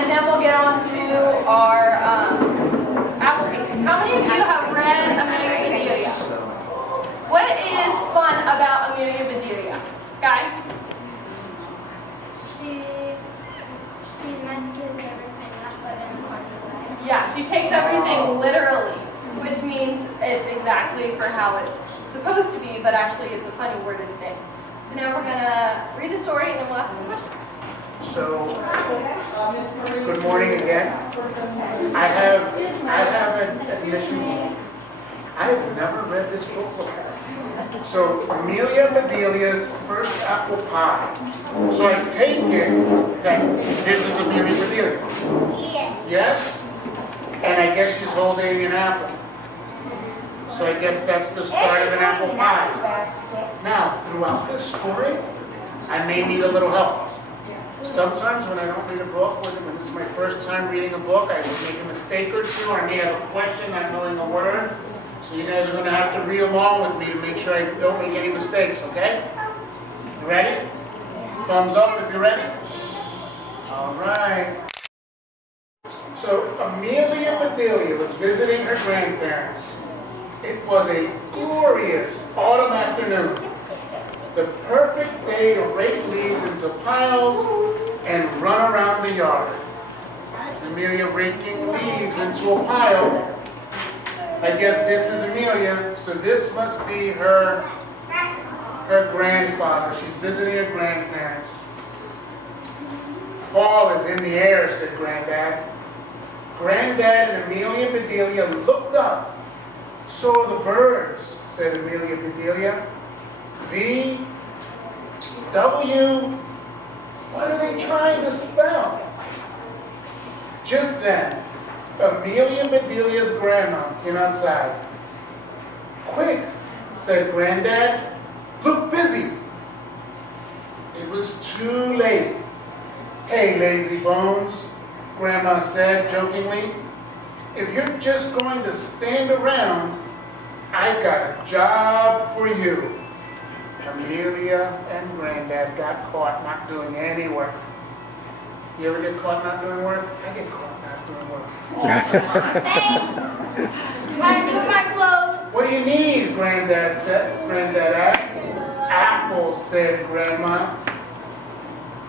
and then we'll get on to our application. How many of you have read Amelia Bedelia? What is fun about Amelia Bedelia? Sky? She messes everything up, but in a funny way. Yeah, she takes everything literally, which means it's exactly for how it's supposed to be, but actually it's a funny worded thing. So now we're going to read the story and then we'll ask some questions. So, good morning again. I have an admission to you. I have never read this book before. So, Amelia Bedelia's First Apple Pie. So I take it that this is Amelia Bedelia. Yes. Yes? And I guess she's holding an apple. So I guess that's the start of an apple pie. Now, throughout this story, I may need a little help. Sometimes when I don't read a book, when it's my first time reading a book, I will make a mistake or two. I may have a question, not knowing a word. So you guys are going to have to read along with me to make sure I don't make any mistakes, okay? You ready? Thumbs up if you're ready. All right. So Amelia Bedelia was visiting her grandparents. It was a glorious autumn afternoon. The perfect day to rake leaves into piles and run around the yard. Is Amelia raking leaves into a pile? I guess this is Amelia, so this must be her grandfather. She's visiting her grandparents. Fall is in the air, said Granddad. Granddad and Amelia Bedelia looked up. So are the birds, said Amelia Bedelia. V, W, what are they trying to spell? Just then, Amelia Bedelia's grandma came outside. Quick, said Granddad, look busy. It was too late. Hey, lazy bones, Grandma said jokingly. If you're just going to stand around, I've got a job for you. Amelia and Granddad got caught not doing any work. You ever get caught not doing work? I get caught not doing work all the time. I do my clothes. What do you need? Granddad said. Granddad asked. Apples, said Grandma.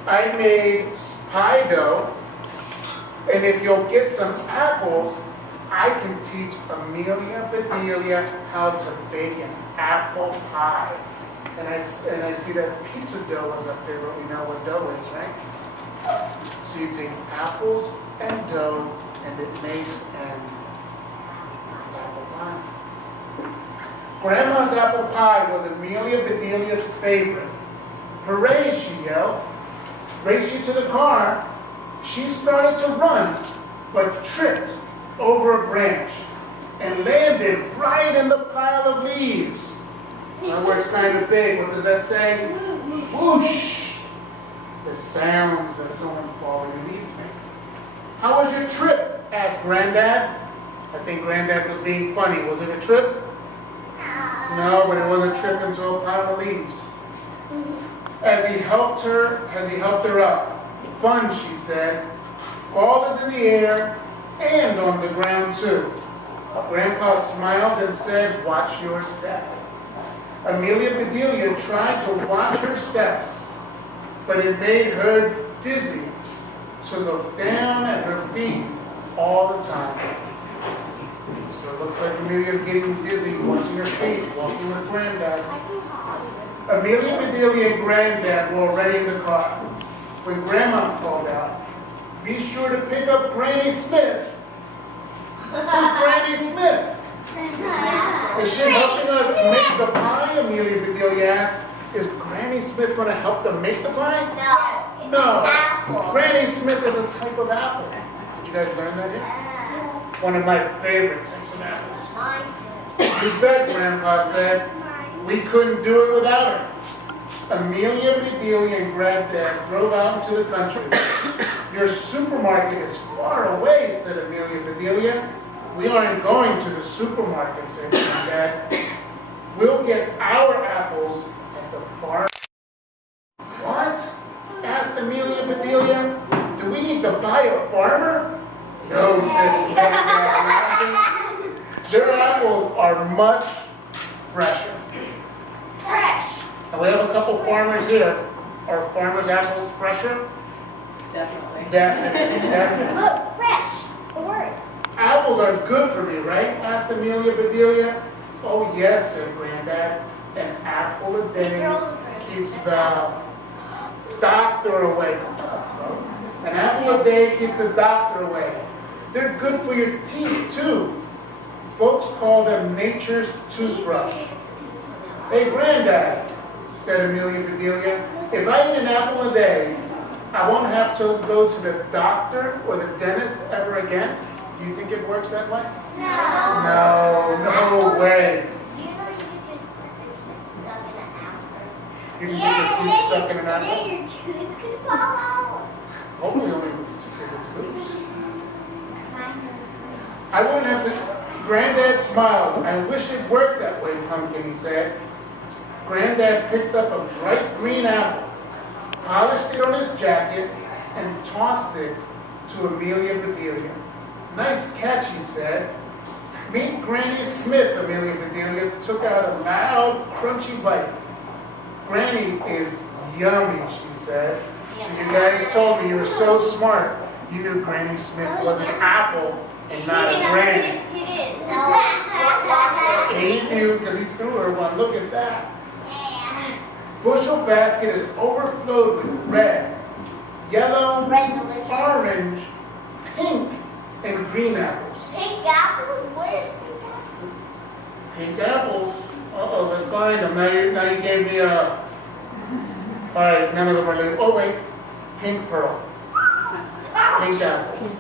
I made pie dough, and if you'll get some apples, I can teach Amelia Bedelia how to bake an apple pie. And I see that pizza dough is up there, but we know what dough is, right? So you take apples and dough, and it makes an apple pie. Grandma's apple pie was Amelia Bedelia's favorite. Hooray, she yelled. Raced you to the car. She started to run, but tripped over a branch and landed right in the pile of leaves. My word's kind of big. What does that say? Whoosh! The sounds that someone falling in leaves make. How was your trip? Asked Granddad. I think Granddad was being funny. Was it a trip? No, but it was a trip into a pile of leaves. As he helped her up. Fun, she said. Fall is in the air and on the ground too. Grandpa smiled and said, watch your step. Amelia Bedelia tried to watch her steps, but it made her dizzy to look down at her feet all the time. So it looks like Amelia's getting dizzy watching her feet, walking with Granddad. Amelia Bedelia and Granddad were already in the car when Grandma called out, be sure to pick up Granny Smith. Who's Granny Smith? Is she helping us make the pie? Amelia Bedelia asked. Is Granny Smith going to help them make the pie? No. No. Apple. Granny Smith is a type of apple. Did you guys learn that here? One of my favorite types of apples. You bet, Grandpa said. We couldn't do it without her. Amelia Bedelia and Granddad drove out into the country. Your supermarket is far away, said Amelia Bedelia. We aren't going to the supermarket, said Granddad. We'll get our apples at the farm. What? Asked Amelia Bedelia. Do we need to by a farmer? No, said Granddad, laughing. Their apples are much fresher. Fresh. And we have a couple farmers here. Are farmers' apples fresher? Definitely. Definitely. Look, fresh. The word. Apples are good for me, right? Asked Amelia Bedelia. Oh, yes, said Granddad. An apple a day keeps the doctor away. An apple a day keeps the doctor away. They're good for your teeth, too. Folks call them nature's toothbrush. Hey, Granddad, said Amelia Bedelia, if I eat an apple a day, I won't have to go to the doctor or the dentist ever again. Do you think it works that way? No. No way. You know you could just stuck in an apple. You can get your teeth stuck in an apple? Then your tooth could fall out. Hopefully only if it's loose. I wouldn't have to. Granddad smiled. I wish it worked that way, Pumpkin, he said. Granddad picked up a bright green apple, polished it on his jacket, and tossed it to Amelia Bedelia. Nice catch, he said. Meet Granny Smith, Amelia Bedelia took out a loud, crunchy bite. Granny is yummy, she said. So you guys told me you were so smart. You knew Granny Smith was an apple and not a granny. He didn't know. He knew because he threw her one. Look at that. Yeah. Bushel basket is overflowed with red, yellow, Red delicious. orange, pink, and green apples. Pink apples? Where's pink apples? Pink apples? Uh-oh, let's find them. Now you gave me a... All right, none of them are labeled. Oh, wait. Pink pearl. Pink apples.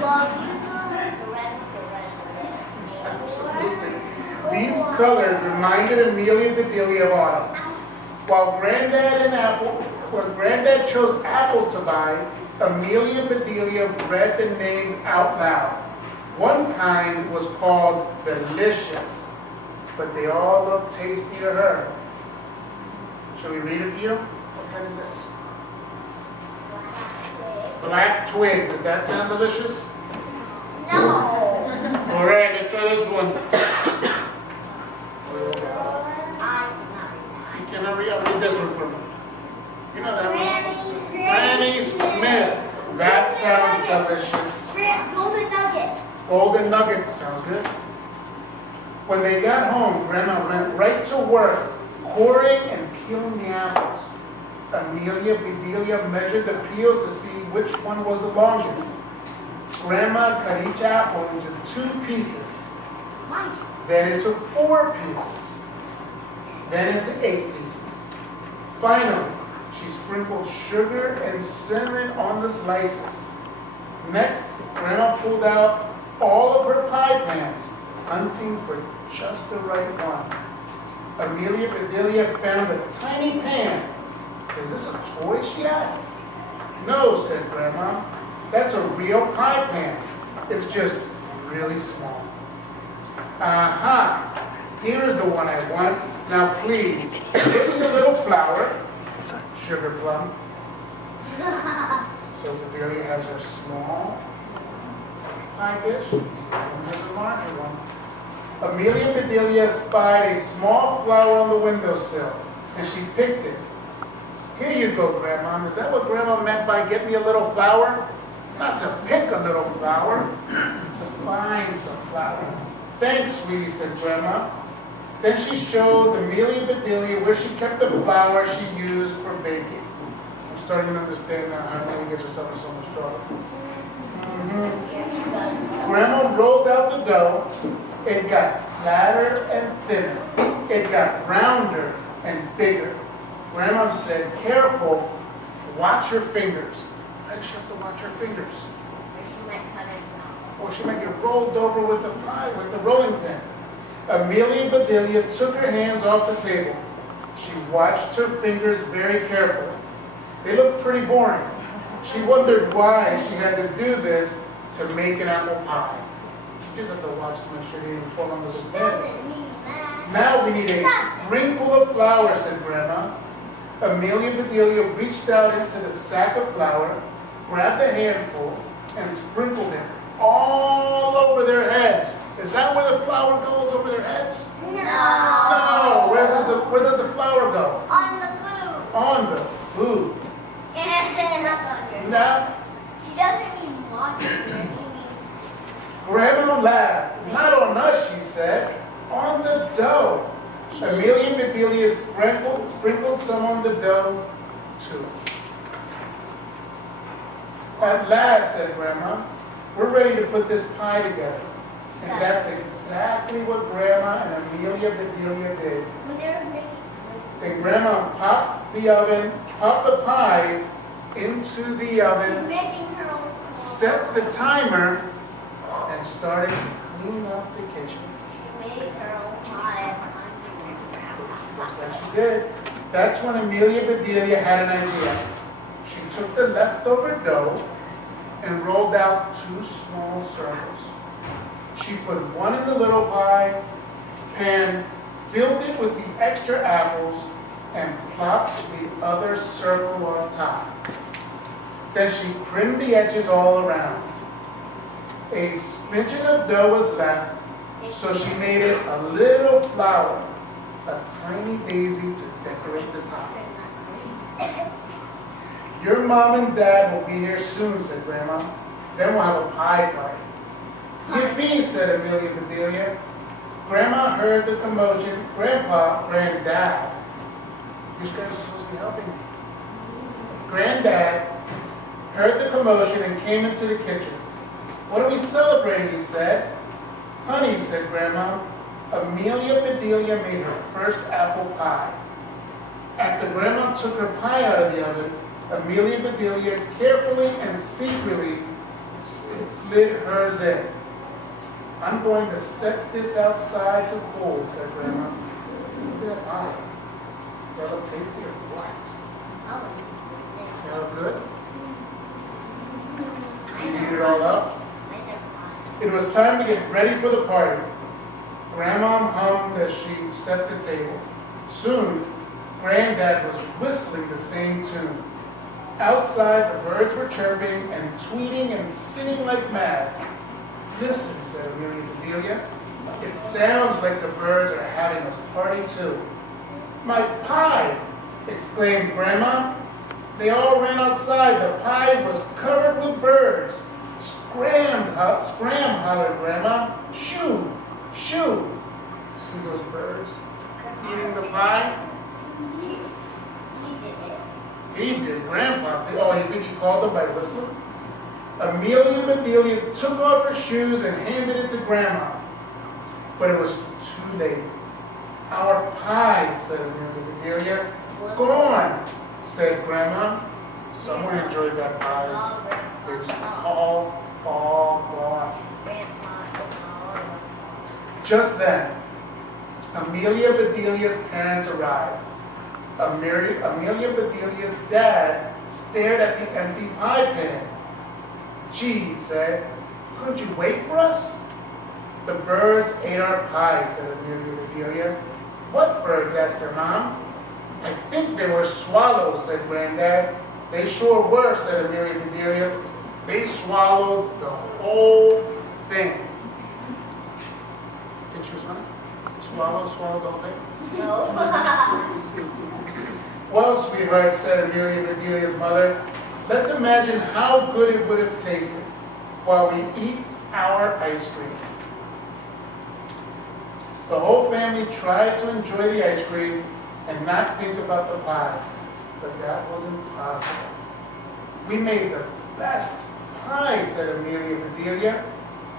Well, you know the red. Absolutely. These colors reminded Amelia Bedelia of autumn. While Granddad chose apples to buy, Amelia Bedelia read the names out loud. One kind was called Delicious, but they all looked tasty to her. Shall we read a few? What kind is this? Black Twig. Does that sound delicious? No. All right, let's try this one. You cannot read. I'll read this one for me. You know that one. Granny Smith. That sounds delicious. Golden nugget. Golden Nugget. Sounds good. When they got home, Grandma went right to work, coring and peeling the apples. Amelia Bedelia measured the peels to see which one was the longest. Grandma cut each apple into 2 pieces, then into 4 pieces, then into 8 pieces. Finally, she sprinkled sugar and cinnamon on the slices. Next, Grandma pulled out all of her pie pans, hunting for just the right one. Amelia Bedelia found a tiny pan. Is this a toy, she asked. No, said Grandma. That's a real pie pan. It's just really small. Aha! Here's the one I want. Now please, give me a little flour. Sugar plum. So Bedelia has her small pie dish, and here's a larger one. Amelia Bedelia spied a small flower on the windowsill, and she picked it. Here you go, Grandma. Is that what Grandma meant by get me a little flour? Not to pick a little flour, to find some flour. Thanks, sweetie, said Grandma. Then she showed Amelia Bedelia where she kept the flour she used for baking. I'm starting to understand now how Amelia gets herself in so much trouble. Grandma rolled out the dough. It got flatter and thinner. It got rounder and bigger. Grandma said, careful, watch your fingers. Why does she have to watch her fingers? Or she might get rolled over with the pie, with the rolling pin. Amelia Bedelia took her hands off the table. She watched her fingers very carefully. They looked pretty boring. She wondered why she had to do this to make an apple pie. She just had to watch to make sure they didn't fall under the pan. Now we need a sprinkle of flour, said Grandma. Amelia Bedelia reached out into the sack of flour, grabbed a handful and sprinkled it all over their heads. Is that where the flour goes, over their heads? No. No. Where does the flour go? On the food. On the food. And up under. Now, She doesn't mean water here. She means Grandma laughed. Not on us, she said. On the dough. Amelia Bedelia sprinkled some on the dough, too. At last, said Grandma, we're ready to put this pie together. And that's exactly what Grandma and Amelia Bedelia did. when they were making. Then Grandma popped the pie into the She's oven, making her own. set the timer, and started to clean up the kitchen. She made her own pie. Looks like she did. That's when Amelia Bedelia had an idea. She took the leftover dough and rolled out 2 small circles. She put one in the little pie pan, filled it with the extra apples, and plopped the other circle on top. Then she trimmed the edges all around. A smidgen of dough was left, so she made it a little flower, a tiny daisy to decorate the top. Your mom and dad will be here soon, said Grandma. Then we'll have a pie party. Yippee, said Amelia Bedelia. Grandma heard the commotion. Granddad. These guys are supposed to be helping me. Granddad heard the commotion and came into the kitchen. What are we celebrating, he said. Honey, said Grandma, Amelia Bedelia made her first apple pie. After Grandma took her pie out of the oven, Amelia Bedelia carefully and secretly slid hers in. I'm going to set this outside to cool, said Grandma. Look at that pie. Do I look tasty or what? Do I look good? Did you eat it all up? It was time to get ready for the party. Grandma hummed as she set the table. Soon, Granddad was whistling the same tune. Outside, the birds were chirping and tweeting and singing like mad. Listen, said Amelia Bedelia. It sounds like the birds are having a party too. My pie! Exclaimed Grandma. They all ran outside. The pie was covered with birds. Scram, hollered Grandma. Shoo, shoo. See those birds eating the pie? He did, Grandpa. Oh, you think he called them by whistling? Amelia Bedelia took off her shoes and handed it to Grandma. But it was too late. Our pie, said Amelia Bedelia. Gone, said Grandma. Someone enjoyed that pie. It's all gone. Just then, Amelia Bedelia's parents arrived. Amelia Bedelia's dad stared at the empty pie pan. Gee, he said, couldn't you wait for us? The birds ate our pie, said Amelia Bedelia. What birds? Asked her mom. I think they were swallows, said Granddad. They sure were, said Amelia Bedelia. They swallowed the whole thing. Think she was funny? Swallowed the whole thing? No. Well, sweetheart, said Amelia Bedelia's mother, let's imagine how good it would have tasted while we eat our ice cream. The whole family tried to enjoy the ice cream and not think about the pie, but that wasn't possible. We made the best pie, said Amelia Bedelia.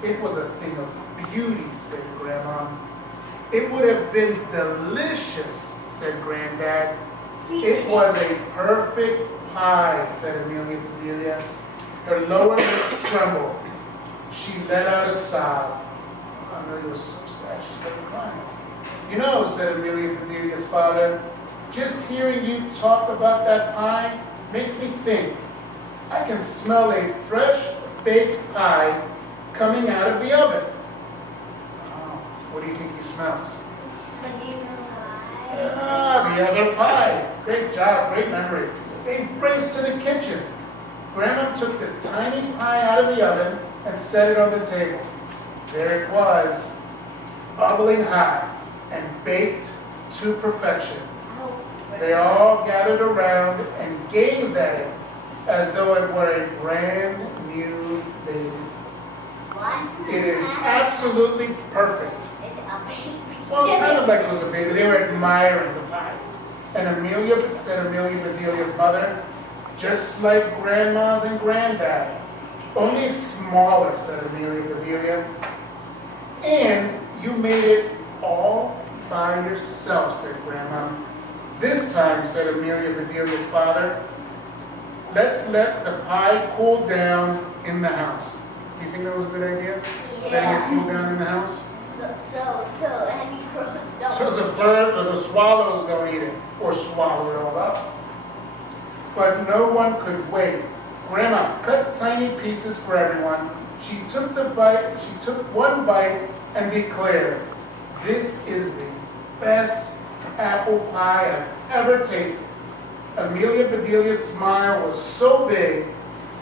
It was a thing of beauty, said Grandma. It would have been delicious, said Granddad. It was a perfect pie, said Amelia Bedelia. Her lower lip trembled. She let out a sob. Amelia was so sad, she started crying. You know, said Amelia Bedelia's father, just hearing you talk about that pie makes me think. I can smell a fresh baked pie coming out of the oven. Oh, what do you think he smells? The other pie. Great job, great memory. They raced to the kitchen. Grandma took the tiny pie out of the oven and set it on the table. There it was, bubbling hot and baked to perfection. They all gathered around and gazed at it as though it were a brand new baby. What? It is absolutely perfect. It's a baby. Well, kind of like it was a baby. They were admiring the pie. And Amelia, said Amelia Bedelia's mother, just like grandmas and granddad. Only smaller, said Amelia Bedelia. And you made it all by yourself, said Grandma. This time, said Amelia Bedelia's father, let's let the pie cool down in the house. Do you think that was a good idea? Yeah. Letting it cool down in the house? So, any crows don't. So the bird or the swallows don't eat it or swallow it all up. But no one could wait. Grandma cut tiny pieces for everyone. She took one bite and declared, "This is the best apple pie I've ever tasted." Amelia Bedelia's smile was so big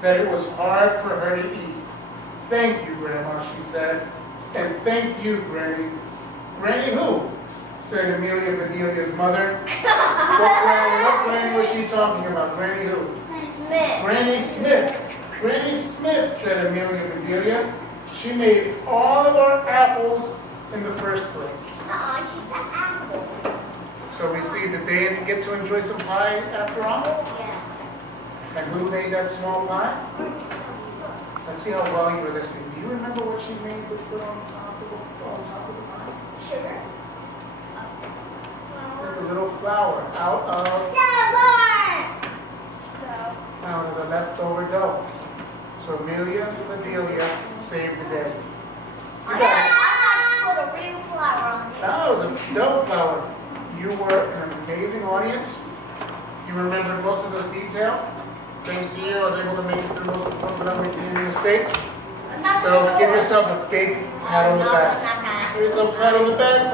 that it was hard for her to eat. "Thank you, Grandma," she said. "And thank you, Granny." "Granny who?" said Amelia Bedelia's mother. What Granny was she talking about? Granny who? Smith. Granny Smith. Granny Smith, said Amelia Bedelia. She made all of our apples in the first place. She's an apple. So we see that they didn't get to enjoy some pie after all. Yeah. And who made that small pie? Let's see how well you were listening. Do you remember what she made to put on top of the pie? Sugar. Like a little flour out of the leftover dough. So Amelia Bedelia saved the day. You guys, Put a real flower on it. that was a dough flour. You were an amazing audience. You remembered most of those details. Thanks to you, I was able to make it through most of the ones without making any mistakes. So give yourself a big pat on the back. Here's a pat on the back,